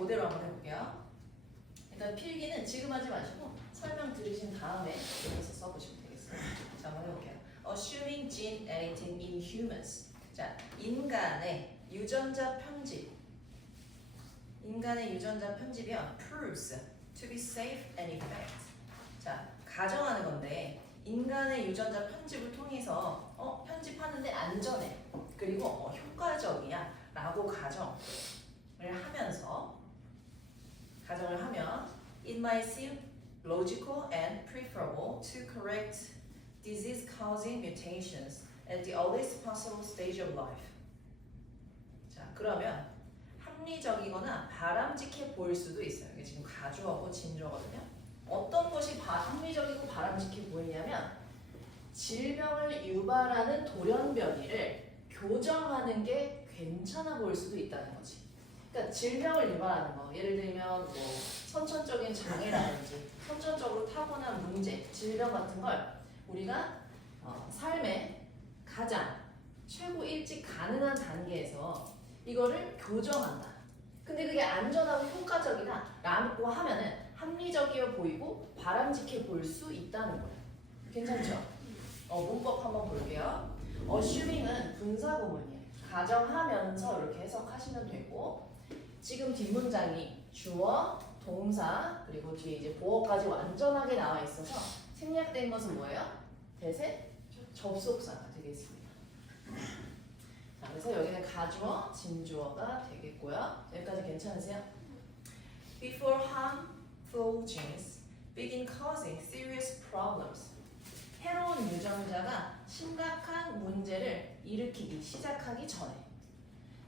그대로 한번 해볼게요. 일단 필기는 지금 하지 마시고 설명 들으신 다음에 여기서 써보시면 되겠어요. 자, 한번 해볼게요. Assuming gene editing in humans. 자, 인간의 유전자 편집. 인간의 유전자 편집이요. proves to be safe and effective. 자, 가정하는 건데 인간의 유전자 편집을 통해서 편집하는데 안전해. 그리고 효과적이야. 라고 가정을 하면 it might seem logical and preferable to correct disease-causing mutations at the earliest possible stage of life. 자, 그러면 합리적이거나 바람직해 보일 수도 있어요. 이게 지금 가주어고 진주어거든요. 어떤 것이 합리적이고 바람직해 보이냐면 질병을 유발하는 돌연변이를 교정하는 게 괜찮아 보일 수도 있다는 거지. 그러니까 질병을 유발하는 거, 예를 들면 뭐 선천적인 장애라든지 선천적으로 타고난 문제, 질병 같은 걸 우리가 삶의 가장 최고 일찍 가능한 단계에서 이거를 교정한다. 근데 그게 안전하고 효과적이다라고 하면은 합리적이어 보이고 바람직해 보일 수 있다는 거예요. 괜찮죠? 문법 한번 볼게요. assuming은 분사구문이에요. 가정하면서 이렇게 해석하시면 되고, 지금 뒷문장이 주어, 동사, 그리고 뒤에 이제 보어까지 완전하게 나와 있어서 생략된 것은 뭐예요? 대세 접속사가 되겠습니다. 자, 그래서 여기는 가주어, 진주어가 되겠고요. 여기까지 괜찮으세요? Before harmful genes begin causing serious problems. 해로운 유전자가 심각한 문제를 일으키기 시작하기 전에.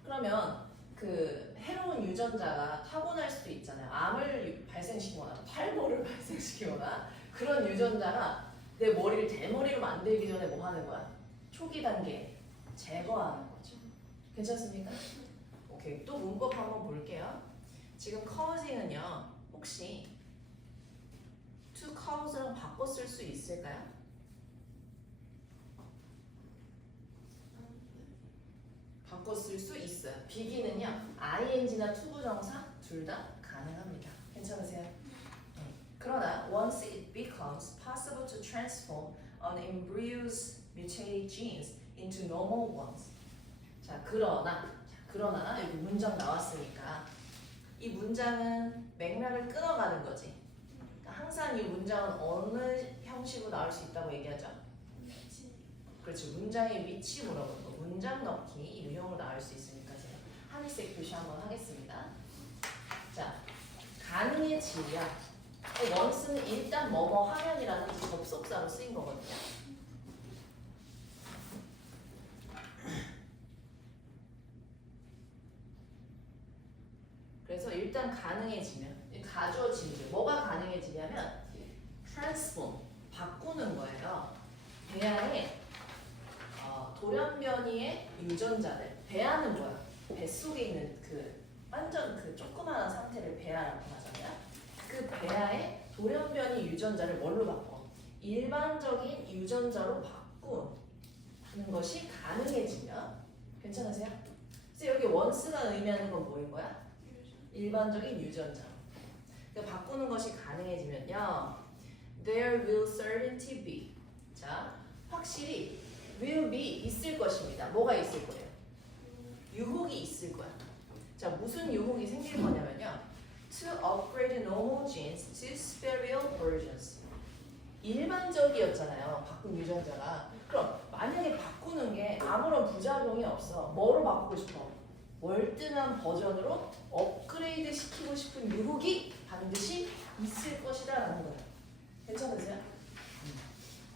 그러면 그 해로운 유전자가 타고날 수도 있잖아요. 암을 발생시키거나 탈모를 발생시키거나 그런 유전자가 내 머리를 대머리로 만들기 전에 뭐 하는 거야? 초기 단계 제거하는 거죠. 괜찮습니까? 오케이. 또 문법 한번 볼게요. 지금 causing은요. 혹시 to cause랑 바꿔 쓸 수 있을까요? 바꿔 쓸 수 있어요. begin은요. ing나 투부정사 둘 다 가능합니다. 괜찮으세요? 그러나 once it becomes possible to transform an embryo's mutated genes into normal ones. 자, 그러나 여기 문장 나왔으니까 이 문장은 맥락을 끊어가는 거지. 그러니까 항상 이 문장은 어느 형식으로 나올 수 있다고 얘기하죠? 그렇지. 문장의 위치 물어보는 거. 문장 넣기 이 유형으로 나올 수 있으니까 제가 하늘색 표시 한번 하겠습니다. 자, 가능해지면 once는 일단 뭐뭐 하면이라는 접속사로 쓰인 거거든요. 그래서 일단 가능해지면 가주어 진주 뭐가 가능해지냐면 transform 바꾸는 거예요. 배아의 돌연변이의 유전자들. 배아는 뭐야? 뱃속에 있는 그 완전 그 조그마한 상태를 배아라고 하잖아요. 그 배아의 돌연변이 유전자를 뭘로 바꿔? 일반적인 유전자로 바꾸는 것이 가능해지면 괜찮으세요? 그래서 여기 once가 의미하는 건 뭐인 거야? 일반적인 유전자. 그러니까 바꾸는 것이 가능해지면요. There will certainty be. 자, 확실히 will be 있을 것입니다. 뭐가 있을 거예요? 유혹이 있을 거야. 자, 무슨 유혹이 생길 거냐면요. To upgrade normal genes to spurial versions. 일반적이었잖아요. 바꾼 유전자가. 그럼 만약에 바꾸는 게 아무런 부작용이 없어. 뭐로 바꾸고 싶어? 월등한 버전으로 업그레이드 시키고 싶은 유혹이 반드시 있을 것이다 라는 거예요. 괜찮으세요?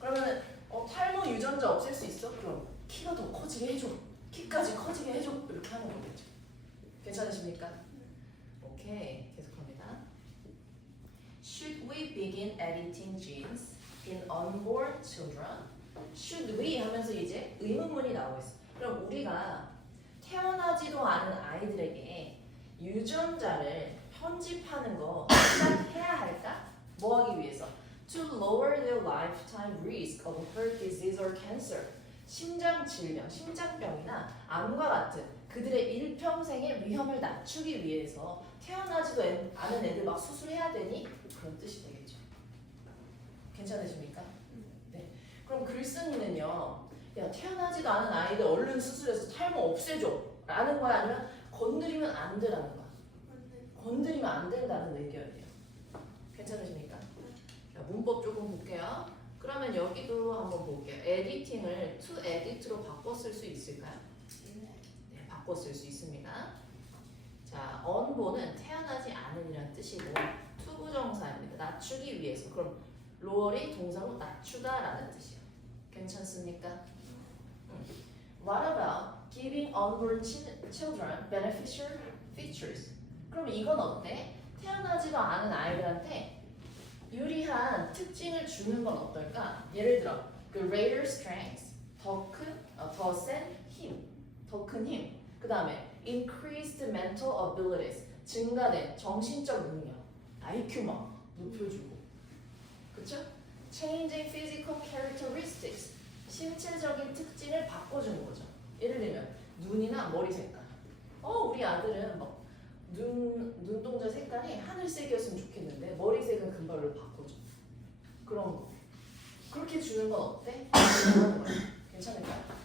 그러면 탈모 유전자 없앨 수 있어? 그럼 키가 더 커지게 해줘. 키까지 커지게 해줘. 이렇게 하는 거겠죠. 괜찮으십니까? 오케이. 계속합니다. Should we begin editing genes in unborn children? Should we 하면서 이제 의문문이 나오고 있어. 그럼 우리가 태어나지도 않은 아이들에게 유전자를 편집하는 거 시작해야 할까? 뭐 하기 위해서? To lower their lifetime risk of heart disease or cancer. 심장 질병, 심장병이나 암과 같은 그들의 일평생의 위험을 낮추기 위해서 태어나지도 않은 애들 막 수술해야 되니? 그런 뜻이 되겠죠. 괜찮으십니까? 네. 그럼 글쓴이는요. 야, 태어나지도 않은 아이들 얼른 수술해서 탈모 없애줘 라는 거야? 아니면 건드리면 안 되라는 거야? 건드리면 안 된다는 의견이에요. 괜찮으십니까? 자, 문법 조금 볼게요. 그러면 여기도 한번 볼게요. 에디팅을 to edit로 바꿔 쓸 수 있을까요? 네, 바꿔 쓸 수 있습니다. 자, unborn은 태어나지 않은이라는 뜻이고 to 부정사입니다. 낮추기 위해서. 그럼 lower이 동사로 낮추다라는 뜻이에요. 괜찮습니까? What about giving unborn children beneficial features? 그럼 이건 어때? 태어나지도 않은 아이들한테 유리한 특징을 주는 건 어떨까? 예를 들어 그 greater strength, 더 센 힘, 더 큰 힘. 그 다음에 increased mental abilities, 증가된 정신적 능력, IQ 막 높여주고, 그쵸? changing physical characteristics, 신체적인 특징을 바꿔주는 거죠. 예를 들면 눈이나 머리 색깔. 우리 아들은 막 눈동자 색깔이 하늘색이었으면 좋겠는데 머리색은 금발로 바꿔줘. 그런 거. 그렇게 주는 건 어때? 괜찮을까요?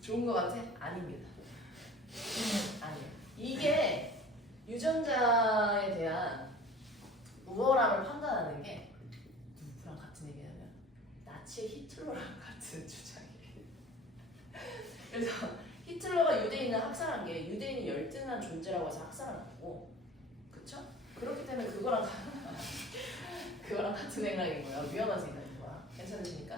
좋은 거 같아? 아닙니다. 아니에요. 이게 유전자에 대한 우월함을 판단하는 게 누구랑 같은 얘기냐면 나치 히틀러랑 같은 주장이에요. 그래서 히틀러가 유대인을 학살한 게 유대인이 열등한 존재라고 해서 학살한 거고, 그쵸? 그렇기 때문에 그거랑 같은 생각인 거예요. 위험한 생각인 거야. 괜찮으십니까?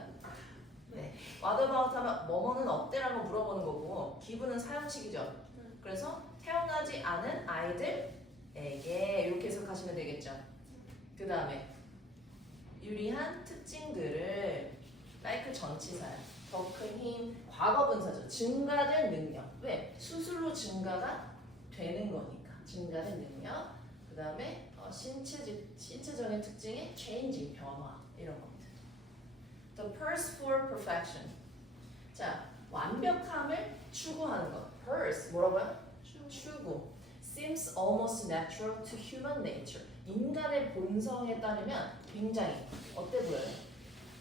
네. What about 하면 뭐뭐는 어때라고 물어보는 거고, give는 사용식이죠. 그래서 태어나지 않은 아이들에게 이렇게 해석하시면 되겠죠. 그 다음에 유리한 특징들을 like 전치사야. 더 큰 힘, 과거분사죠. 증가된 능력. 왜? 수술로 증가가 되는 거니까. 증가된 능력. 그 다음에 신체적인 특징의 changing, 변화. 이런 겁니다. The purse for perfection. 자, 완벽함을 추구하는 것. purse, 뭐라고요? 추구. Seems almost natural to human nature. 인간의 본성에 따르면 굉장히 어때 보여요?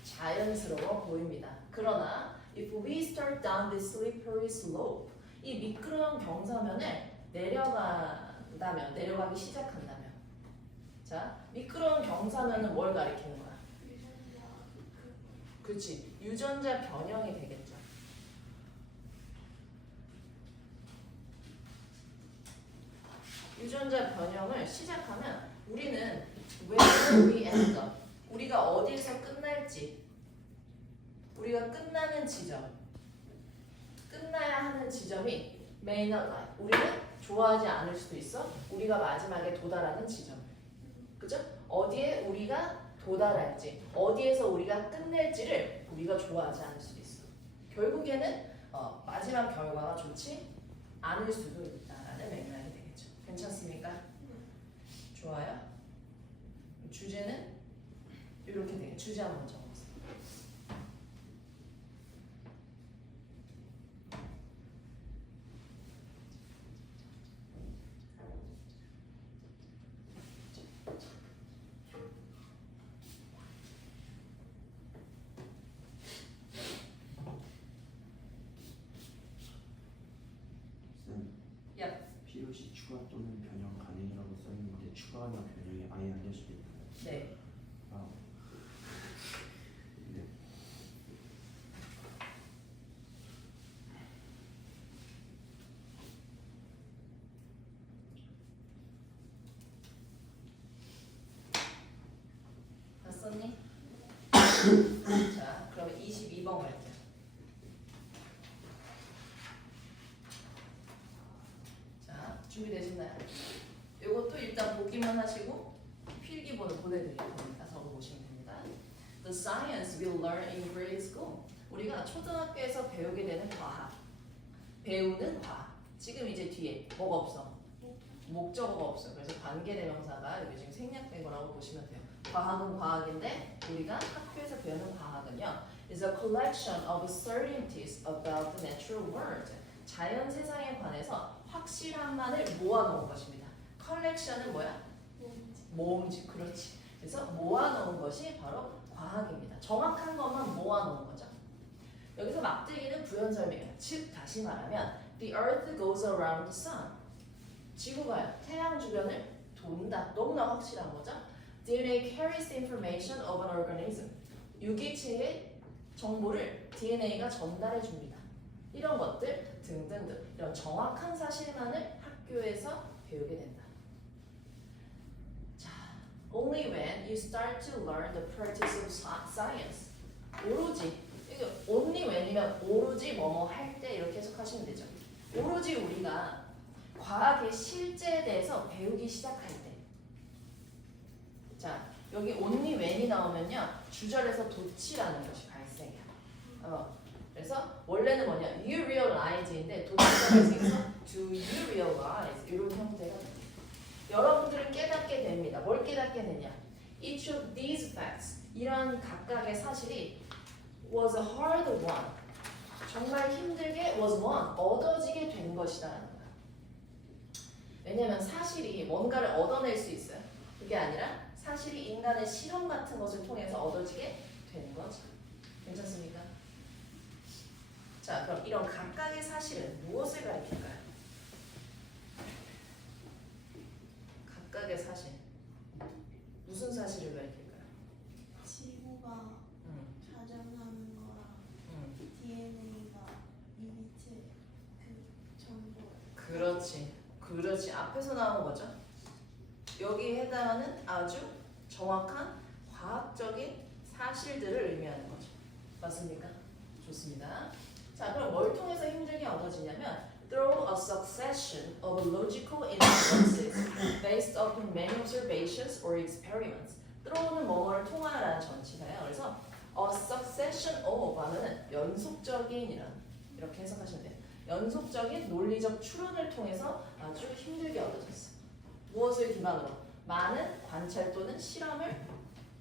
자연스러워 보입니다. 그러나 if we start down this slippery slope, 이 미끄러운 경사면을 내려가기 시작한다면, 자, 미끄러운 경사면은 뭘 가리키는 거야? 그렇지, 유전자 변형이 되겠죠. 유전자 변형을 시작하면 우리는 where we end up, 우리가 어디에서 끝날지, 우리가 끝나는 지점, 끝나야 하는 지점이 may not like, 우리는 좋아하지 않을 수도 있어. 우리가 마지막에 도달하는 지점, 그죠? 어디에 우리가 도달할지, 어디에서 우리가 끝낼지를 우리가 좋아하지 않을 수도 있어. 결국에는 마지막 결과가 좋지 않을 수도 있다라는 맥락이 되겠죠. 괜찮습니까? 좋아요. 주제는 이렇게 되게 주제 한번 적어보세요. 필요시 추가 또는 변형 가능이라고 써있는데 추가나 변형이 아예 안 될 수도 있나요? 네. 네. 다 썼니? 자, 그러면 22번 갈게요. 자, 준비되셨나요? 이것도 일단 보기만 하시고 필기본을 보내드릴 겁니다. 적어보시면 됩니다. The science we learn in grade school. 우리가 초등학교에서 배우게 되는 과학. 배우는 과학. 지금 이제 뒤에 뭐가 없어? 목적어가 없어. 그래서 관계대명사가 여기 지금 생략된 거라고 보시면 돼요. 과학은 과학인데 우리가 학교에서 배우는 과학은요 is a collection of certainties about the natural world. 자연 세상에 관해서 확실한만을 모아놓은 것입니다. 컬렉션은 뭐야? 모음집. 그렇지. 그래서 모아놓은 것이 바로 과학입니다. 정확한 것만 모아놓은 거죠. 여기서 막대기는 부연 설명이에요. 즉 다시 말하면 The Earth goes around the sun. 지구가요. 태양 주변을 돈다. 너무나 확실한 거죠. DNA carries the information of an organism. 유기체의 정보를 DNA가 전달해 줍니다. 이런 것들 등등등 이런 정확한 사실만을 학교에서 배우게 된다. 자, only when you start to learn the practice of science. 오로지 이게 only when이면 오로지 뭐뭐 할 때 이렇게 해석하시면 되죠. 오로지 우리가 과학의 실제에 대해서 배우기 시작할 때. 자, 여기 only when이 나오면요 주절에서 도치라는 것이 발생해요. 그래서 원래는 뭐냐 you realize인데 도치가 생겨서 do you realize 이런 형태가 됩니다. 여러분들은 깨닫게 됩니다. 뭘 깨닫게 되냐? Each of these facts 이런 각각의 사실이 was a hard one. 정말 힘들게 was won 얻어지게 된 것이다라는 거야. 왜냐하면 사실이 뭔가를 얻어낼 수 있어요. 그게 아니라 사실이 인간의 실험 같은 것을 통해서 얻어지게 되는 거죠. 괜찮습니까? 자, 그럼 이런 각각의 사실은 무엇을 가리킬까요? 각각의 사실. 무슨 사실을 가리킬까요? 지구가 자전하는 거랑 DNA가 유기체 그 정보. 그렇지. 앞에서 나온 거죠. 여기에 해당하는 아주 정확한 과학적인 사실들을 의미하는 거죠. 맞습니까? 좋습니다. 자, 그럼 뭘 통해서 힘들게 얻어지냐면 through a succession of logical inferences based upon many observations or experiments. throw는 뭐뭐를 통하라는 전치사예요. 그래서 a succession of 하면은 연속적인이란 이렇게 해석하시면 돼요. 연속적인 논리적 추론을 통해서 아주 힘들게 얻어졌어. 무엇을 기반으로? 많은 관찰 또는 실험을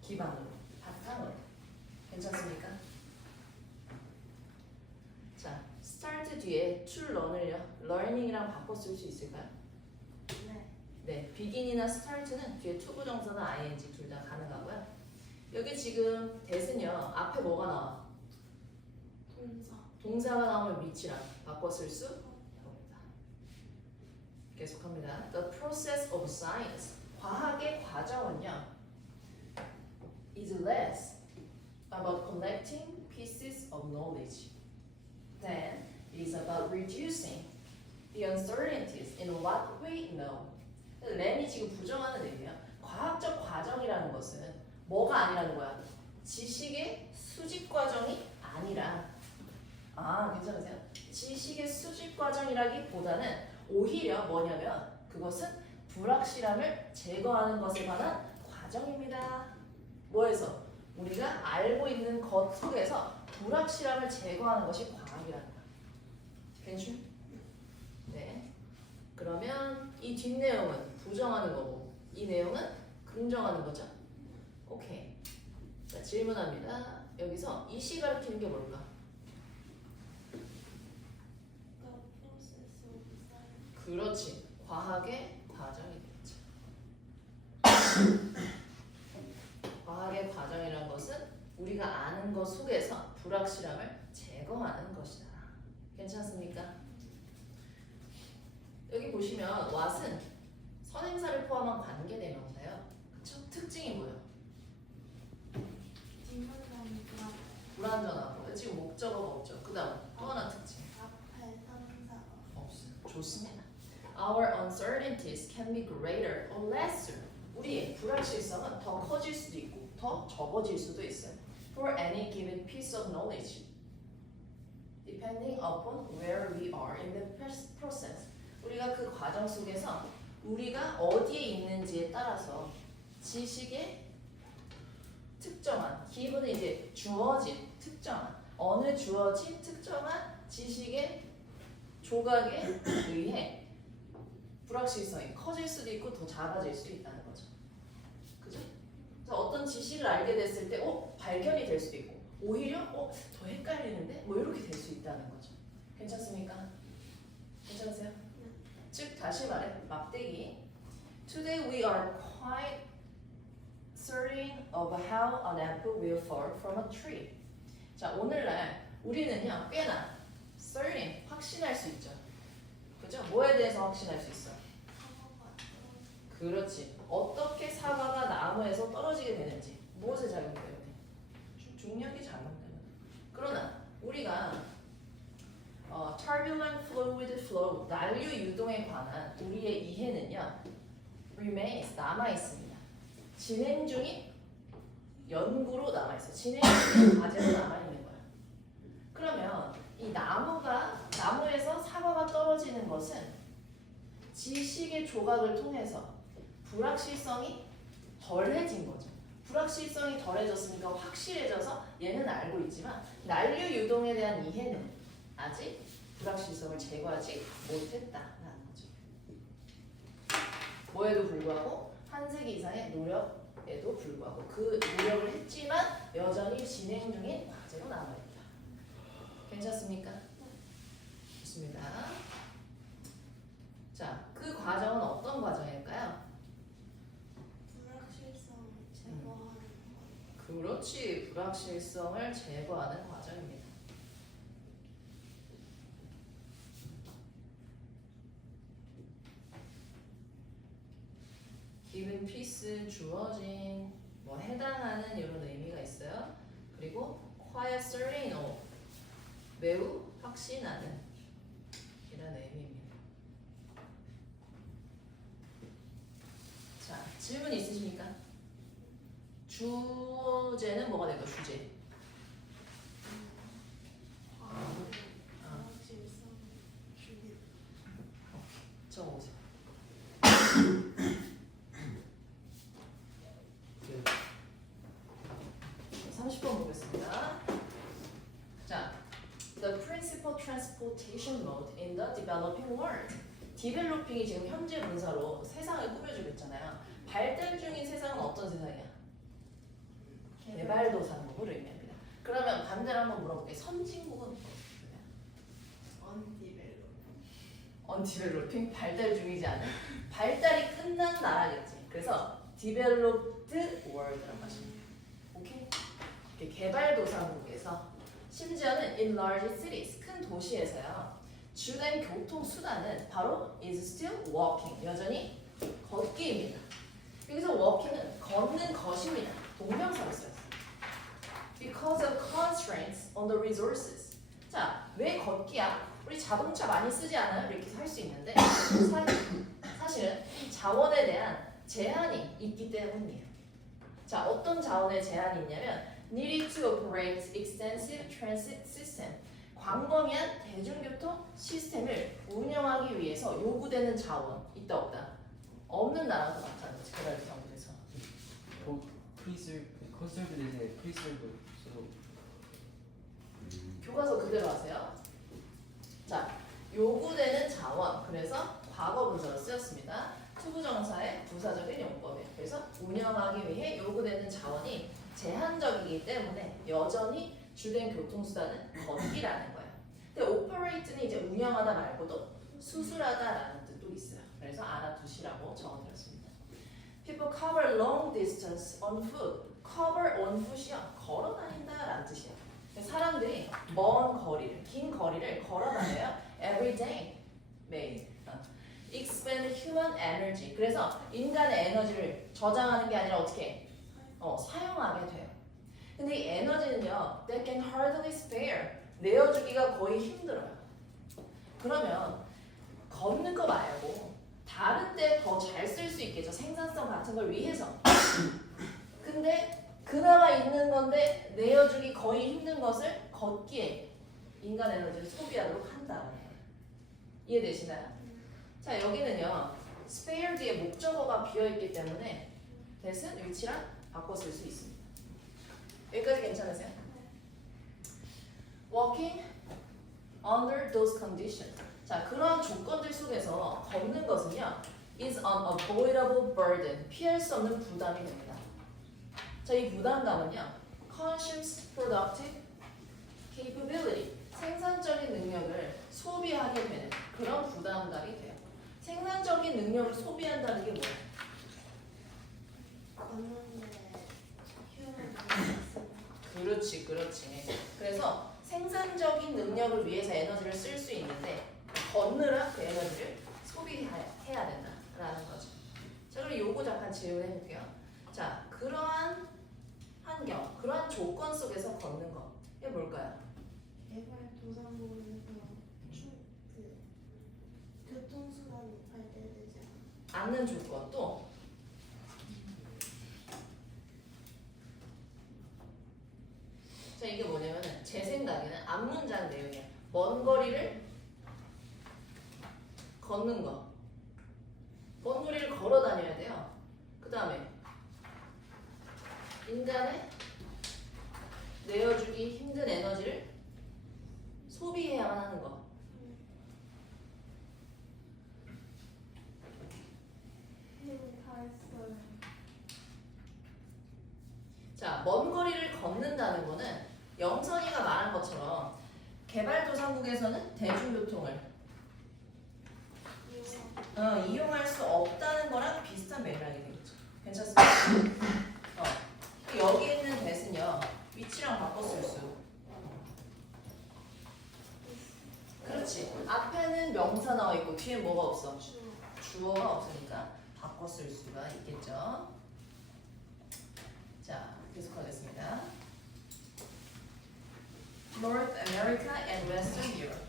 기반으로, 바탕으로. 괜찮습니까? 자, start 뒤에 to learn을요. learning이랑 바꿔 쓸 수 있을까요? 네. 네, begin이나 start는 뒤에 to 부정사나 ing 둘 다 가능하고요. 여기 지금 that은요. 앞에 뭐가 나와? 동사. 동사가 나오면 which랑 바꿔 쓸 수 없다. 계속합니다. The process of science. 과학의 과정은요. is less about collecting pieces of knowledge than it is about reducing the uncertainties in what we know. then이 지금 부정하는 의미야. 과학적 과정이라는 것은 뭐가 아니라는 거야? 지식의 수집 과정이 아니라. 아, 괜찮으세요? 지식의 수집 과정이라기보다는 오히려 뭐냐면 그것은 불확실함을 제거하는 것에 관한 과정입니다. 뭐에서? 우리가 알고 있는 것 속에서 불확실함을 제거하는 것이 과학이라는 거야. 괜찮? 네. 그러면 이 뒷내용은 부정하는 거고 이 내용은 긍정하는 거죠. 오케이. 자, 질문합니다. 여기서 이 시 가르치는 게 뭘까? The process of science. 그렇지. 과학의 과정이겠죠. 과학의 과정이라는 것은 우리가 아는 것 속에서 불확실함을 제거하는 것이다. 괜찮습니까? 여기 보시면 what은 선행사를 포함한 관계대명사예요. 그쵸? 특징이 뭐예요? 뒷문장이가 불완전하고 지금 목적어가 없죠. 그 다음 또 하나 특징 앞에 상사가 없어요. 좋습니다. Our uncertainties can be greater or lesser. 우리의 불확실성은 더 커질 수도 있고 더 적어질 수도 있어요. For any given piece of knowledge, depending upon where we are in the process. 우리가 그 과정 속에서 우리가 어디에 있는지에 따라서 지식의 특정한 기분은 이제 주어진 특정한 어느 주어진 특정한 지식의 조각에 의해 불확실성이 커질 수도 있고 더 작아질 수도 있다는 거죠. 그죠? 그래서 어떤 지식을 알게 됐을 때 발견이 될 수도 있고 오히려 더 헷갈리는데 뭐 이렇게 될 수 있다는 거죠. 괜찮습니까? 괜찮으세요? 즉 다시 말해 막대기. Today we are quite certain of how an apple will fall from a tree. 자 오늘날 우리는요 꽤나 certain 확신할 수 있죠. 그죠? 뭐에 대해서 확신할 수 있어? 사과가 그렇지. 어떻게 사과가 나무에서 떨어지게 되는지. 무엇의 작용 때문에? 중력의 작용 때문에. 그러나 우리가 turbulent fluid flow, 난류 유동에 관한 우리의 이해는요 remains, 남아있습니다. 진행 중인 연구로 남아있어요. 진행 중인 과제로 남아있는 거야. 그러면 이 나무에서 사과가 떨어지는 것은 지식의 조각을 통해서 불확실성이 덜해진 거죠. 불확실성이 덜해졌으니까 확실해져서 얘는 알고 있지만 난류 유동에 대한 이해는 아직 불확실성을 제거하지 못했다라는 거죠. 뭐에도 불구하고 한 세기 이상의 노력에도 불구하고 그 노력을 했지만 여전히 진행 중인 과제로 남아있다. 괜찮습니까? 좋습니다. 자, 그 과정은 어떤 과정일까요? 불확실성을 제거하는 것. 그렇지, 불확실성을 제거하는 과정입니다. given piece, 주어진, 뭐 해당하는 이런 의미가 있어요. 그리고 quite certain of, 매우 확신하는 이런 의미입니다. 자, 질문 있으십니까? 주제는 뭐가 될까? 주제. 불확실성을 줄이는. 적어보세요. 30번 보겠습니다. 자, the principal transportation mode in the developing world. 디벨로핑이 지금 현재 분사로 세상을 꾸며주고 있잖아요. 발달 중인 세상은 어떤 세상이야? 개발도상국을 의미합니다. 그러면 반대로 한번 물어볼게요. 선진국은 언디벨로핑 발달 중이지 않은 발달이 끝난 나라겠지. 그래서 developed world라고 하십니다. 오케이? 개발도상국에서 심지어는 in large cities 큰 도시에서요. 주된 교통 수단은 바로 is still walking 여전히 걷기입니다. 여기서 walking은 걷는 것입니다. 동명사로 쓰였어요. Because of constraints on the resources. 자, 왜 걷기야? 우리 자동차 많이 쓰지 않아요? 이렇게 할 수 있는데 사실은 자원에 대한 제한이 있기 때문이에요. 자, 어떤 자원에 제한이 있냐면 needed to operate extensive transit system. 광범위한 대중교통 시스템을 운영하기 위해서 요구되는 자원 있다 없다? 없는 나라가 많다는 거지. 개발도상국에서. 컨설트 대신에 프리설브 교과서 그대로 하세요. 자, 요구되는 자원. 그래서 과거 분사로 쓰였습니다. 투부정사의 부사적인 용법이에요. 그래서 운영하기 위해 요구되는 자원이 제한적이기 때문에 여전히 주된 교통수단은 걷기라는 거예요. 근데 operate는 이제 운영하다 말고도 수술하다라는 뜻도 있어요. 그래서 알아두시라고 적어드렸습니다. People cover long distance on foot. cover on foot이요. 걸어 다닌다라는 뜻이에요. 사람들이 먼 거리를, 긴 거리를 걸어 다녀요. Every day, 매일. Expend human energy. 그래서 인간의 에너지를 저장하는 게 아니라 어떻게? 사용하게 돼요. 근데 이 에너지는요, they can hardly spare. 내어주기가 거의 힘들어요. 그러면 걷는 거 말고 다른 데 더 잘 쓸 수 있겠죠. 생산성 같은 걸 위해서. 근데 그나마 있는 건데 내어주기 거의 힘든 것을 걷기에 인간 에너지를 소비하도록 한다. 이해되시나요? 자, 여기는요, spare 뒤에 목적어가 비어있기 때문에 대신 위치랑 바꿔 쓸 수 있습니다. 여기까지 괜찮으세요? Walking under those conditions. 자, 그러한 조건들 속에서 걷는 것은요, is an unavoidable burden. 피할 수 없는 부담이 됩니다. 자, 이 부담감은요, consumes productive capability. 생산적인 능력을 소비하게 되는 그런 부담감이 돼요. 생산적인 능력을 소비한다는 게 뭐예요? 걷는데 휴일을 그렇지, 그렇지. 그래서 생산적인 능력을 위해서 에너지를 쓸 수 있는데 걷느라 그 에너지를 소비해야 된다라는 거죠. 자, 그럼 요거 잠깐 질문해 볼게요. 자, 그러한 환경, 그러한 조건 속에서 걷는 거 이게 뭘까요? 개발도상국에서 그 교통수단이 발달되지 않아. 않는 조건 또 자, 이게 뭐냐면은 제 생각에는 앞문장 내용이에요. 먼 거리를 걷는 거. 먼 거리를 걸어 다녀야 돼요. 그 다음에 인간의 내어주기 힘든 에너지를 소비해야만 하는 거. 다 했어요. 자, 먼 거리를 걷는다는 거는 영선이가 말한 것처럼 개발도상국에서는 대중교통을 이용할 수 없다는 거랑 비슷한 맥락이 되겠죠. 괜찮습니까? 여기 있는 대는요 위치랑 바꿔 쓸 수. 그렇지. 앞에는 명사 나와 있고 뒤에 뭐가 없어? 주어가 없으니까 바꿔 쓸 수가 있겠죠. 자, 계속하겠습니다. North America and Western Europe.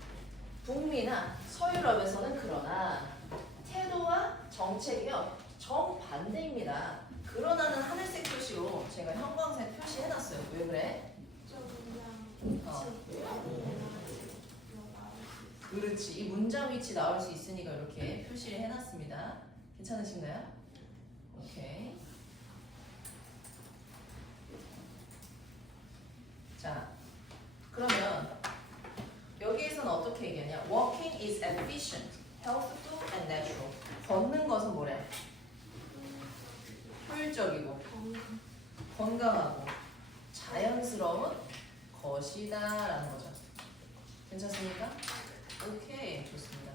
북미나 서유럽에서는 그러나 태도와 정책이요 정반대입니다. 그러나는 하늘색 표시로 제가 형광색 표시해놨어요. 왜 그래? 저 그냥 그렇지. 이 문장 위치 나올 수 있으니까 이렇게 표시를 해놨습니다. 괜찮으신가요? 오케이. 자, 그러면 여기에서는 어떻게 얘기하냐? Walking is efficient, healthful, and natural. 걷는 것은 뭐래? 효율적이고 건강하고 자연스러운 것이다라는 거죠. 괜찮습니까? 오케이, 좋습니다.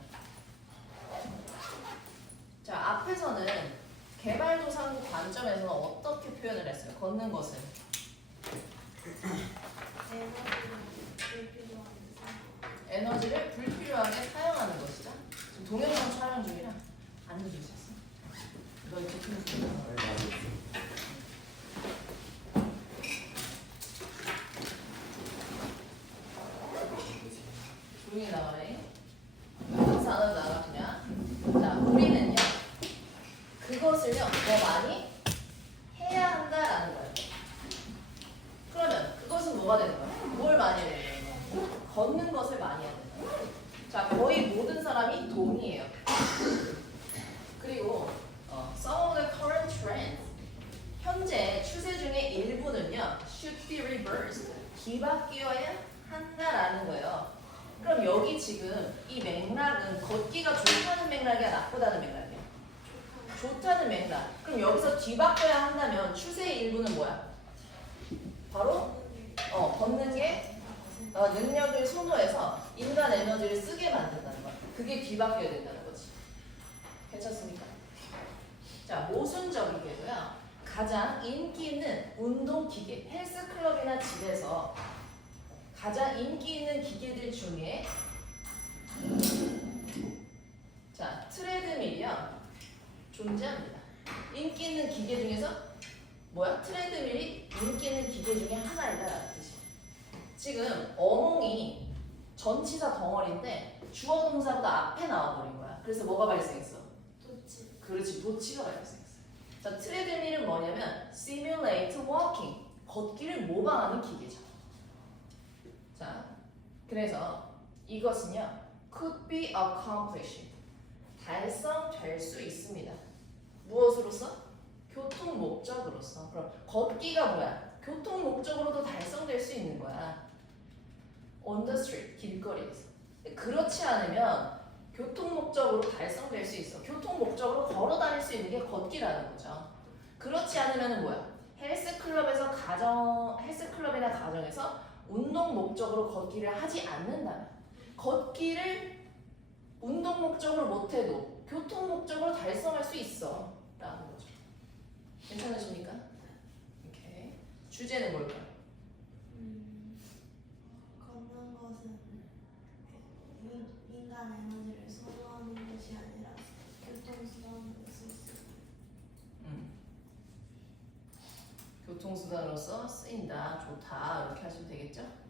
자, 앞에서는 개발도상국 관점에서는 어떻게 표현을 했어요? 걷는 것은 에너지를 불필요하게 사용하는 것이죠. 지금 동영상 촬영 중이라 안 해줄 수 있어. 너 이렇게 틀릴 수 있어. 조용히 나가래. 여기서 안 나가 그냥. 자, 우리는요 그것을요 더 많이 해야 한다라는 거예요. 그러면 그것은 뭐가 되는 거야? 뭘 많이 해야 되는 거야? 걷는 것을 많이 해야 된다. 자, 거의 모든 사람이 동의해요. 그리고 some of the current trends 현재 추세 중에 일부는요 should be reversed 뒤바뀌어야 한다라는 거예요. 그럼 여기 지금 이 맥락은 걷기가 좋다는 맥락이야 나쁘다는 맥락이야? 좋다는 맥락. 그럼 여기서 뒤바뀌어야 한다면 추세의 일부는 뭐야? 바로 걷는 게 능력을 소모해서 인간 에너지를 쓰게 만든다는 거야. 그게 뒤바뀌어야 된다는 거지. 괜찮습니까? 자, 모순적이게도요. 가장 인기 있는 운동기계, 헬스클럽이나 집에서 가장 인기 있는 기계들 중에 자, 트레드밀이요. 존재합니다. 인기 있는 기계 중에서 뭐야? 트레드밀이 인기 있는 기계 중에 하나이다라는 뜻이에요. 지금 어몽이 전치사 덩어리인데 주어 동사보다 앞에 나와버린 거야. 그래서 뭐가 발생했어? 도치. 그렇지, 도치가 발생했어. 자, 트레드밀은 뭐냐면 simulate walking, 걷기를 모방하는 기계죠. 자, 그래서 이것은요 could be accomplished, 달성될 수 있습니다. 무엇으로서? 교통 목적으로서. 그럼 걷기가 뭐야? 교통 목적으로도 달성될 수 있는 거야. On the street, 길거리에서. 그렇지 않으면 교통 목적으로 달성될 수 있어. 교통 목적으로 걸어 다닐 수 있는 게 걷기라는 거죠. 그렇지 않으면 뭐야? 헬스클럽이나 가정에서 운동 목적으로 걷기를 하지 않는다면 걷기를 운동 목적으로 못해도 교통 목적으로 달성할 수 있어 라는 거죠. 괜찮으십니까? 오케이. 주제는 뭘까요? 걷는 것은 인간 에너지를 소모하는 것이 아니라 교통수단으로 쓸 수 있다. 교통수단으로서 쓰인다. 좋다. 이렇게 하시면 되겠죠?